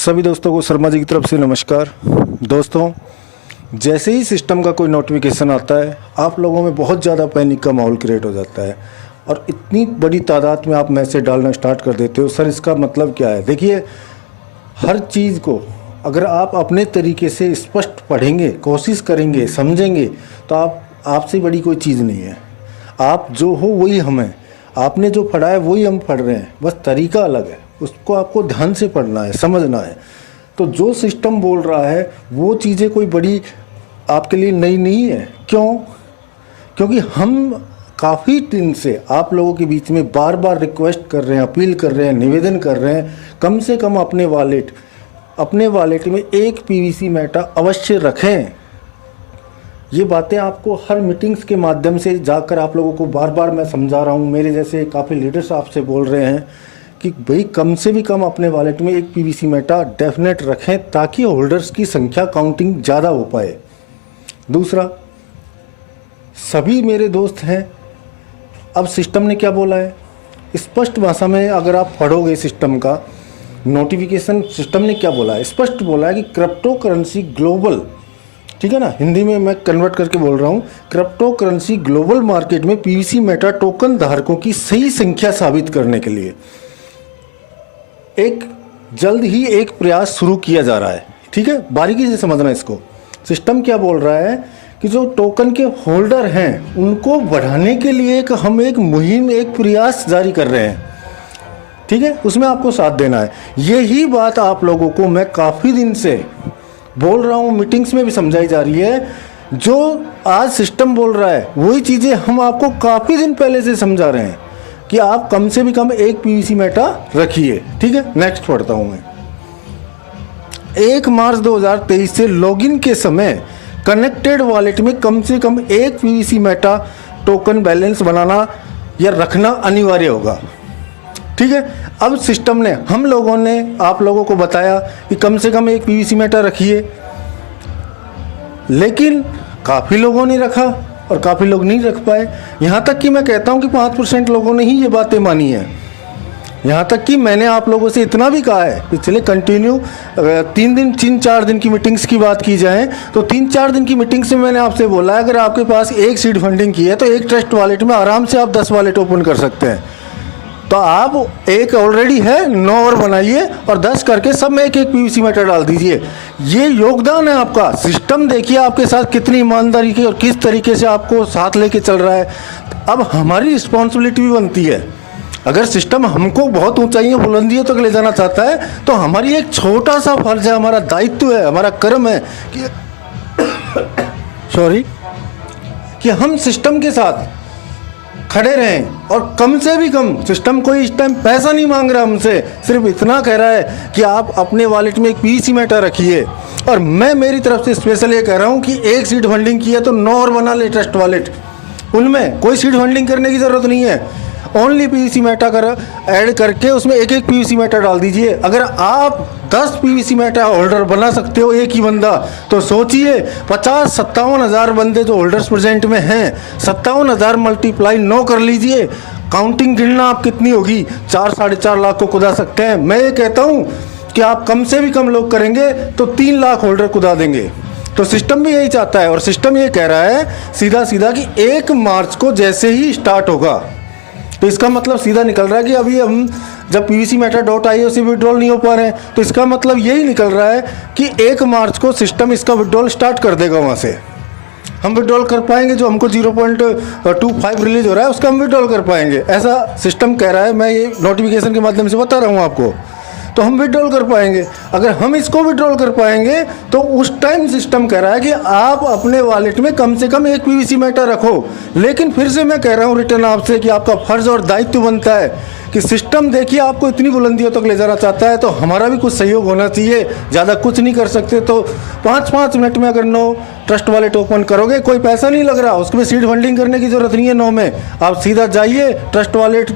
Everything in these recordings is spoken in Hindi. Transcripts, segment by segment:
सभी दोस्तों को शर्मा जी की तरफ से नमस्कार। दोस्तों, जैसे ही सिस्टम का कोई नोटिफिकेशन आता है आप लोगों में बहुत ज़्यादा पैनिक का माहौल क्रिएट हो जाता है और इतनी बड़ी तादाद में आप मैसेज डालना स्टार्ट कर देते हो। सर, इसका मतलब क्या है? देखिए, हर चीज़ को अगर आप अपने तरीके से स्पष्ट पढ़ेंगे, कोशिश करेंगे, समझेंगे तो आपसे बड़ी कोई चीज़ नहीं है। आप जो हो वही हम हैं, आपने जो पढ़ा है वही हम पढ़ रहे हैं, बस तरीका अलग है। उसको आपको ध्यान से पढ़ना है, समझना है। तो जो सिस्टम बोल रहा है वो चीज़ें कोई बड़ी आपके लिए नई नहीं है। क्यों? क्योंकि हम काफ़ी दिन से आप लोगों के बीच में बार बार रिक्वेस्ट कर रहे हैं, अपील कर रहे हैं, निवेदन कर रहे हैं, कम से कम अपने वॉलेट में एक पीवीसी मेटा अवश्य रखें। ये बातें आपको हर मीटिंग्स के माध्यम से जाकर आप लोगों को बार बार मैं समझा रहा हूँ। मेरे जैसे काफ़ी लीडर्स आपसे बोल रहे हैं कि भाई कम से भी कम अपने वॉलेट में एक पीवीसी मेटा डेफिनेट रखें ताकि होल्डर्स की संख्या काउंटिंग ज़्यादा हो पाए। दूसरा, सभी मेरे दोस्त हैं। अब सिस्टम ने क्या बोला है स्पष्ट भाषा में अगर आप पढ़ोगे सिस्टम का नोटिफिकेशन, सिस्टम ने क्या बोला है? स्पष्ट बोला है कि क्रिप्टो करेंसी ग्लोबल, ठीक है ना, हिंदी में मैं कन्वर्ट करके बोल रहा हूँ, क्रिप्टो करेंसी ग्लोबल मार्केट में पीवीसी मेटा टोकन धारकों की सही संख्या साबित करने के लिए जल्द ही एक प्रयास शुरू किया जा रहा है। ठीक है, बारीकी से समझना इसको। सिस्टम क्या बोल रहा है कि जो टोकन के होल्डर हैं उनको बढ़ाने के लिए हम एक मुहिम, एक प्रयास जारी कर रहे हैं। ठीक है, उसमें आपको साथ देना है। यही बात आप लोगों को मैं काफ़ी दिन से बोल रहा हूँ, मीटिंग्स में भी समझाई जा रही है। जो आज सिस्टम बोल रहा है वही चीज़ें हम आपको काफ़ी दिन पहले से समझा रहे हैं कि आप कम से भी कम एक पीवीसी मेटा रखिए। ठीक है, नेक्स्ट पढ़ता हूँ मैं। 1 मार्च 2023 से लॉगिन के समय कनेक्टेड वॉलेट में कम से कम एक पीवीसी मेटा टोकन बैलेंस बनाना या रखना अनिवार्य होगा। ठीक है, अब सिस्टम ने, हम लोगों ने आप लोगों को बताया कि कम से कम एक पीवीसी मेटा रखिए, लेकिन काफ़ी लोगों ने रखा और काफ़ी लोग नहीं रख पाए। यहाँ तक कि मैं कहता हूँ कि 5% लोगों ने ही ये बातें मानी है। यहाँ तक कि मैंने आप लोगों से इतना भी कहा है, पिछले कंटिन्यू 3-4 दिन की मीटिंग्स की बात की जाए तो 3-4 दिन की मीटिंग से मैंने आपसे बोला है अगर आपके पास एक सीड फंडिंग की है तो एक ट्रस्ट वॉलेट में आराम से आप 10 वॉलेट ओपन कर सकते हैं। तो आप एक ऑलरेडी है, 9 और बनाइए और 10 करके सब में एक एक पीवीसी मेटा डाल दीजिए। ये योगदान है आपका। सिस्टम देखिए आपके साथ कितनी ईमानदारी की और किस तरीके से आपको साथ लेके चल रहा है। अब हमारी रिस्पॉन्सिबिलिटी भी बनती है। अगर सिस्टम हमको बहुत ऊंचाइयों, बुलंदियों तक ले जाना चाहता है तो हमारी एक छोटा सा फर्ज है, हमारा दायित्व है, हमारा कर्म है कि हम सिस्टम के साथ खड़े रहें। और कम से भी कम, सिस्टम कोई इस टाइम पैसा नहीं मांग रहा हमसे, सिर्फ इतना कह रहा है कि आप अपने वॉलेट में एक पीवीसी मेटा रखिए। और मैं मेरी तरफ से स्पेशल ये कह रहा हूँ कि एक सीड फंडिंग की है तो 9 और बना ले ट्रस्ट वॉलेट। उनमें कोई सीड फंडिंग करने की ज़रूरत नहीं है, ओनली पीवीसी मेटा ऐड करके उसमें एक एक पीवीसी मेटा डाल दीजिए। अगर आप 10 पीवीसी मेटा होल्डर बना सकते हो एक ही बंदा, तो सोचिए 50-57 हज़ार बंदे जो होल्डर्स प्रेजेंट में हैं, 57,000 मल्टीप्लाई 9 कर लीजिए। काउंटिंग गिनना आप कितनी होगी, 4-4.5 लाख को कुदा सकते हैं। मैं ये कहता हूँ कि आप कम से भी कम लोग करेंगे तो 3 लाख होल्डर कुदा देंगे। तो सिस्टम भी यही चाहता है और सिस्टम ये कह रहा है सीधा सीधा कि 1 मार्च को जैसे ही स्टार्ट होगा, तो इसका मतलब सीधा निकल रहा है कि अभी हम जब पीवीसी मेटा .io से विड्रॉल नहीं हो पा रहे हैं तो इसका मतलब यही निकल रहा है कि 1 मार्च को सिस्टम इसका विड्रॉल स्टार्ट कर देगा। वहाँ से हम विड्रॉल कर पाएंगे, जो हमको 0.25 रिलीज हो रहा है उसका हम विड्रॉल कर पाएंगे, ऐसा सिस्टम कह रहा है। मैं ये नोटिफिकेशन के माध्यम से बता रहा हूँ आपको, तो हम विड्रॉल कर पाएंगे। अगर हम इसको विड्रॉल कर पाएंगे तो उस टाइम सिस्टम कह रहा है कि आप अपने वॉलेट में कम से कम एक पीवीसी मेटा रखो। लेकिन फिर से मैं कह रहा हूँ रिटर्न आपसे कि आपका फर्ज और दायित्व बनता है कि सिस्टम देखिए आपको इतनी बुलंदियों तक ले जाना चाहता है तो हमारा भी कुछ सहयोग होना चाहिए। ज़्यादा कुछ नहीं कर सकते तो 5-5 मिनट में अगर 9 ट्रस्ट वॉलेट ओपन करोगे, कोई पैसा नहीं लग रहा, उसमें सीड फंडिंग करने की ज़रूरत नहीं है। 9 में आप सीधा जाइए, ट्रस्ट वॉलेट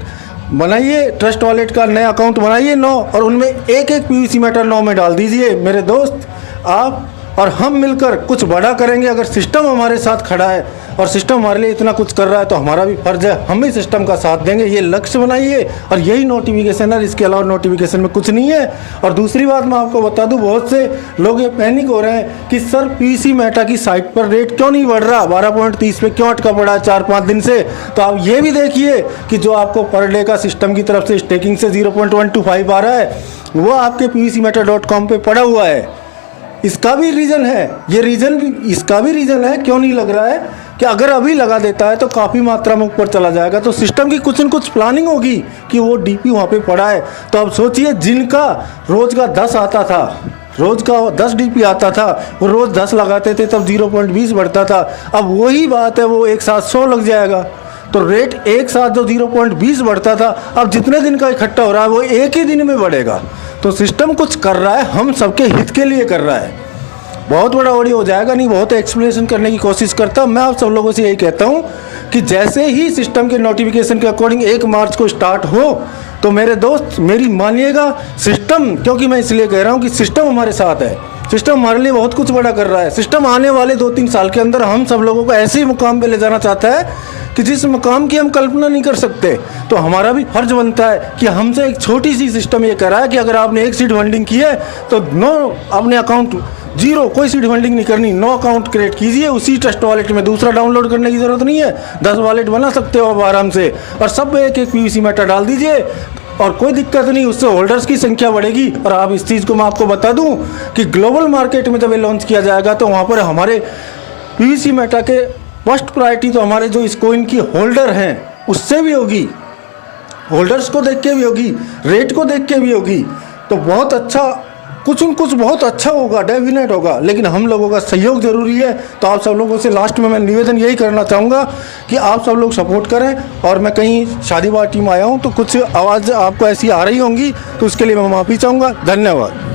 बनाइए, ट्रस्ट वॉलेट का नया अकाउंट बनाइए 9 और उनमें एक एक पीवीसी मेटा 9 में डाल दीजिए। मेरे दोस्त, आप और हम मिलकर कुछ बड़ा करेंगे। अगर सिस्टम हमारे साथ खड़ा है, और सिस्टम हमारे लिए इतना कुछ कर रहा है तो हमारा भी फर्ज है, हम भी सिस्टम का साथ देंगे। ये लक्ष्य बनाइए और यही नोटिफिकेशन है, इसके अलावा नोटिफिकेशन में कुछ नहीं है। और दूसरी बात मैं आपको बता दूं, बहुत से लोग ये पैनिक हो रहे हैं कि सर पीसी मेटा की साइट पर रेट क्यों नहीं बढ़ रहा, 12.30 पे क्यों अटका पड़ा है 4-5 दिन से। तो आप ये भी देखिए कि जो आपको पर डे का सिस्टम की तरफ से स्टेकिंग से 0.125 आ रहा है वो आपके pvcmeta.com पे पड़ा हुआ है। इसका भी रीज़न है, ये रीज़न भी, इसका भी रीज़न है क्यों नहीं लग रहा है कि अगर अभी लगा देता है तो काफ़ी मात्रा में ऊपर चला जाएगा। तो सिस्टम की कुछ न कुछ प्लानिंग होगी कि वो डीपी वहाँ पे पड़ा है। तो अब सोचिए, जिनका रोज़ का 10 आता था, रोज़ का 10 डीपी आता था, वो रोज़ 10 लगाते थे तब 0.20 बढ़ता था। अब वही बात है, वो एक साथ 100 लग जाएगा तो रेट एक साथ जो 0.20 बढ़ता था अब जितने दिन का इकट्ठा हो रहा है वो एक ही दिन में बढ़ेगा। तो सिस्टम कुछ कर रहा है, हम सबके हित के लिए कर रहा है। बहुत बड़ा ऑडियो हो जाएगा, नहीं बहुत एक्सप्लेनेशन करने की कोशिश करता हूँ। मैं आप सब लोगों से यही कहता हूँ कि जैसे ही सिस्टम के नोटिफिकेशन के अकॉर्डिंग 1 मार्च को स्टार्ट हो तो मेरे दोस्त मेरी मानिएगा, सिस्टम, क्योंकि मैं इसलिए कह रहा हूँ कि सिस्टम हमारे साथ है, सिस्टम हमारे लिए बहुत कुछ बड़ा कर रहा है। सिस्टम आने वाले 2-3 साल के अंदर हम सब लोगों को ऐसे ही मुकाम पे ले जाना चाहता है कि जिस मुकाम की हम कल्पना नहीं कर सकते। तो हमारा भी फर्ज बनता है कि हमसे एक छोटी सी सिस्टम ये कर रहा है कि अगर आपने एक सीड फंडिंग की है तो नो, अपने अकाउंट जीरो, कोई सीड फंडिंग नहीं करनी, नो अकाउंट क्रिएट कीजिए, उसी ट्रस्ट वॉलेट में दूसरा डाउनलोड करने की ज़रूरत नहीं है, 10 वॉलेट बना सकते हो आप आराम से, और सब एक एक पीवीसी मेटा डाल दीजिए और कोई दिक्कत नहीं, उससे होल्डर्स की संख्या बढ़ेगी। और आप इस चीज़ को मैं आपको बता दूं कि ग्लोबल मार्केट में जब ये लॉन्च किया जाएगा तो वहाँ पर हमारे पीवीसी मेटा के फर्स्ट प्रायोरिटी तो हमारे जो इस कॉइन की होल्डर हैं उससे भी होगी, होल्डर्स को देख के भी होगी, रेट को देख के भी होगी। तो बहुत अच्छा, कुछ न कुछ बहुत अच्छा होगा, डेफिनेट होगा, लेकिन हम लोगों का सहयोग जरूरी है। तो आप सब लोगों से लास्ट में मैं निवेदन यही करना चाहूँगा कि आप सब लोग सपोर्ट करें। और मैं कहीं शादी पार्टी में आया हूँ तो कुछ आवाज़ आपको ऐसी आ रही होंगी तो उसके लिए मैं माफ़ी चाहूँगा। धन्यवाद।